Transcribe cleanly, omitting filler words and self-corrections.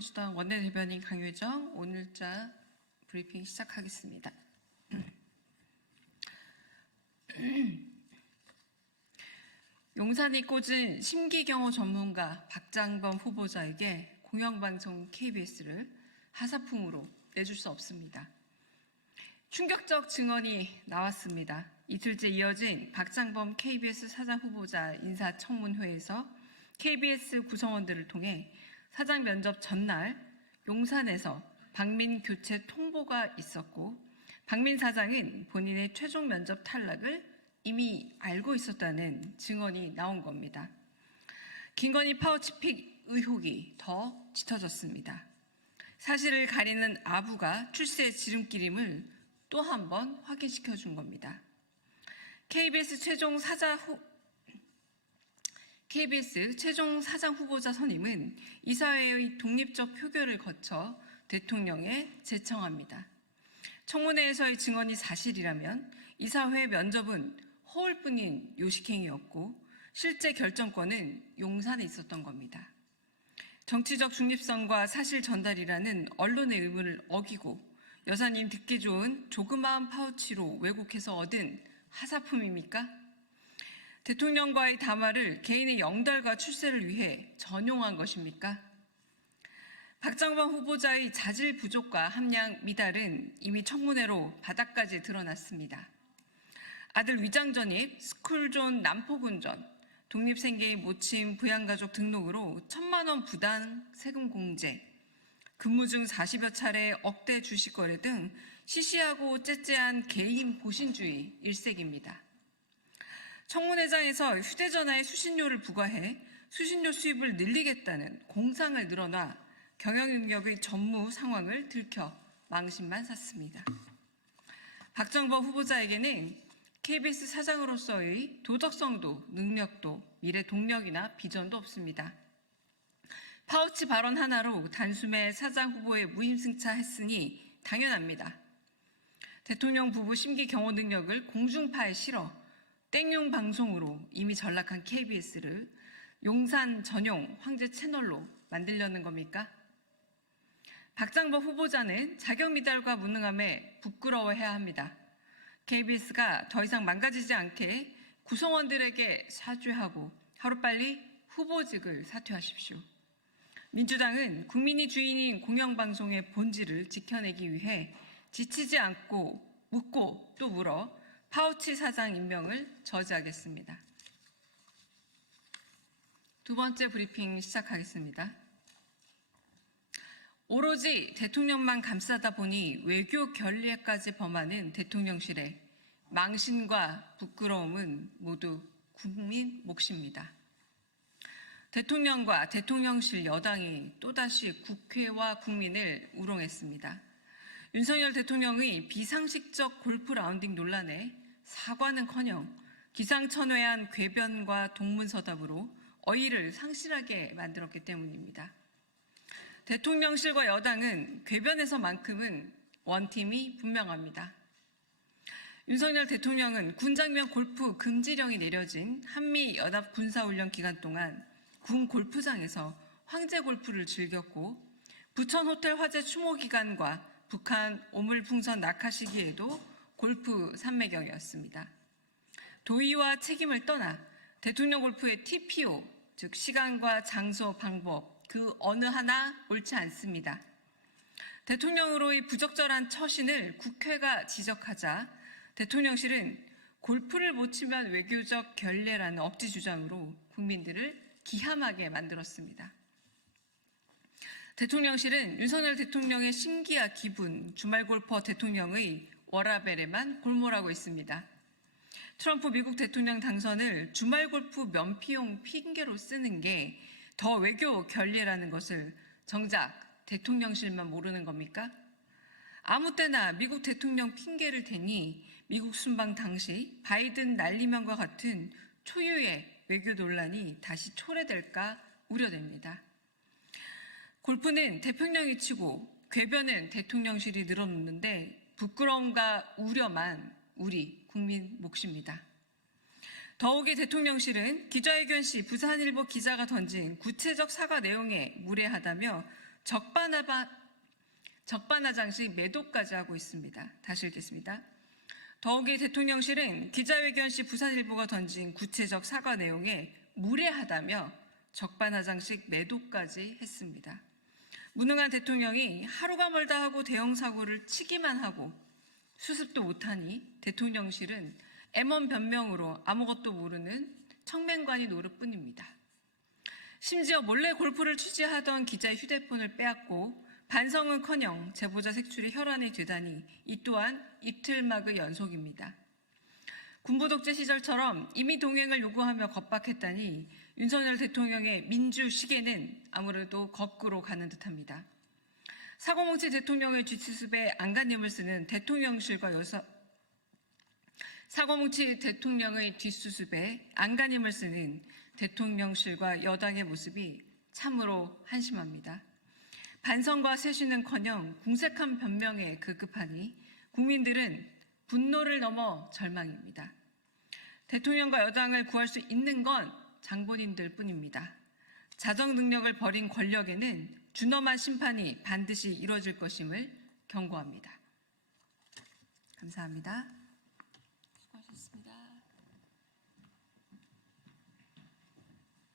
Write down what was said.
더불어민주당 원내대변인 강효정 오늘자 브리핑 시작하겠습니다. 용산이 꽂은 심기경호 전문가 박장범 후보자에게 공영방송 KBS를 하사품으로 내줄 수 없습니다. 충격적 증언이 나왔습니다. 이틀째 이어진 박장범 KBS 사장 후보자 인사청문회에서 KBS 구성원들을 통해 사장 면접 전날 용산에서 박민 교체 통보가 있었고 박민 사장은 본인의 최종 면접 탈락을 이미 알고 있었다는 증언이 나온 겁니다. 김건희 파우치픽 의혹이 더 짙어졌습니다. 사실을 가리는 아부가 출세의 지름길임을 또 한 번 확인시켜 준 겁니다. KBS 최종 사장 후보자 선임은 이사회의 독립적 표결을 거쳐 대통령에 제청합니다. 청문회에서의 증언이 사실이라면 이사회 면접은 허울뿐인 요식행위였고 실제 결정권은 용산에 있었던 겁니다. 정치적 중립성과 사실 전달이라는 언론의 의무를 어기고 여사님 듣기 좋은 조그마한 파우치로 왜곡해서 얻은 하사품입니까? 대통령과의 담화를 개인의 영달과 출세를 위해 전용한 것입니까? 박장범 후보자의 자질 부족과 함량 미달은 이미 청문회로 바닥까지 드러났습니다. 아들 위장 전입, 스쿨존 남포군전, 독립생계인 모침 부양가족 등록으로 1,000만 원 부당 세금 공제, 근무 중 40여 차례 억대 주식 거래 등 시시하고 째째한 개인 보신주의 일색입니다. 청문회장에서 휴대전화에 수신료를 부과해 수신료 수입을 늘리겠다는 공상을 늘어놔 경영능력의 전무 상황을 들켜 망신만 샀습니다. 박장범 후보자에게는 KBS 사장으로서의 도덕성도 능력도 미래 동력이나 비전도 없습니다. 파우치 발언 하나로 단숨에 사장 후보에 무임승차했으니 당연합니다. 대통령 부부 심기 경호 능력을 공중파에 실어 땡용 방송으로 이미 전락한 KBS를 용산 전용 황제 채널로 만들려는 겁니까? 박장범 후보자는 자격 미달과 무능함에 부끄러워해야 합니다. KBS가 더 이상 망가지지 않게 구성원들에게 사죄하고 하루빨리 후보직을 사퇴하십시오. 민주당은 국민이 주인인 공영방송의 본질을 지켜내기 위해 지치지 않고 묻고 또 물어 파우치 사장 임명을 저지하겠습니다. 두 번째 브리핑 시작하겠습니다. 오로지 대통령만 감싸다 보니 외교 결례까지 범하는 대통령실의 망신과 부끄러움은 모두 국민 몫입니다. 대통령과 대통령실 여당이 또다시 국회와 국민을 우롱했습니다. 윤석열 대통령의 비상식적 골프 라운딩 논란에 사과는커녕 기상천외한 궤변과 동문서답으로 어의를 상실하게 만들었기 때문입니다. 대통령실과 여당은 궤변에서만큼은 원팀이 분명합니다. 윤석열 대통령은 군장면 골프 금지령이 내려진 한미 연합 군사훈련 기간 동안 군 골프장에서 황제 골프를 즐겼고 부천 호텔 화재 추모 기간과 북한 오물풍선 낙하 시기에도 골프 산매경이었습니다. 도의와 책임을 떠나 대통령 골프의 TPO, 즉 시간과 장소, 방법 그 어느 하나 옳지 않습니다. 대통령으로의 부적절한 처신을 국회가 지적하자 대통령실은 골프를 못 치면 외교적 결례라는 억지 주장으로 국민들을 기함하게 만들었습니다. 대통령실은 윤석열 대통령의 심기와 기분, 주말 골퍼 대통령의 워라벨에만 골몰하고 있습니다. 트럼프 미국 대통령 당선을 주말 골프 면피용 핑계로 쓰는 게 더 외교 결례라는 것을 정작 대통령실만 모르는 겁니까? 아무 때나 미국 대통령 핑계를 대니 미국 순방 당시 바이든 날리면과 같은 초유의 외교 논란이 다시 초래될까 우려됩니다. 골프는 대통령이 치고 궤변은 대통령실이 늘어놓는데 부끄러움과 우려만 우리 국민 몫입니다. 더욱이 대통령실은 기자회견 시 부산일보 기자가 던진 구체적 사과 내용에 무례하다며 적반하장식 매도까지 하고 있습니다. 다시 읽겠습니다. 더욱이 대통령실은 기자회견 시 부산일보가 던진 구체적 사과 내용에 무례하다며 적반하장식 매도까지 했습니다. 무능한 대통령이 하루가 멀다 하고 대형 사고를 치기만 하고 수습도 못하니 대통령실은 M1 변명으로 아무것도 모르는 청맹관이 노릇뿐입니다. 심지어 몰래 골프를 취재하던 기자의 휴대폰을 빼앗고 반성은커녕 제보자 색출이 혈안이 되다니 이 또한 이틀막의 연속입니다. 군부 독재 시절처럼 임의 동행을 요구하며 겁박했다니 윤석열 대통령의 민주 시계는 아무래도 거꾸로 가는 듯합니다. 사고뭉치 대통령의 뒷수습에 안간힘을 쓰는 대통령실과 사고뭉치 대통령의 뒷수습에 안간힘을 쓰는 대통령실과 여당의 모습이 참으로 한심합니다. 반성과 세신은커녕 궁색한 변명에 급급하니 국민들은 분노를 넘어 절망입니다. 대통령과 여당을 구할 수 있는 건 장본인들 뿐입니다. 자정 능력을 버린 권력에는 준엄한 심판이 반드시 이루어질 것임을 경고합니다. 감사합니다.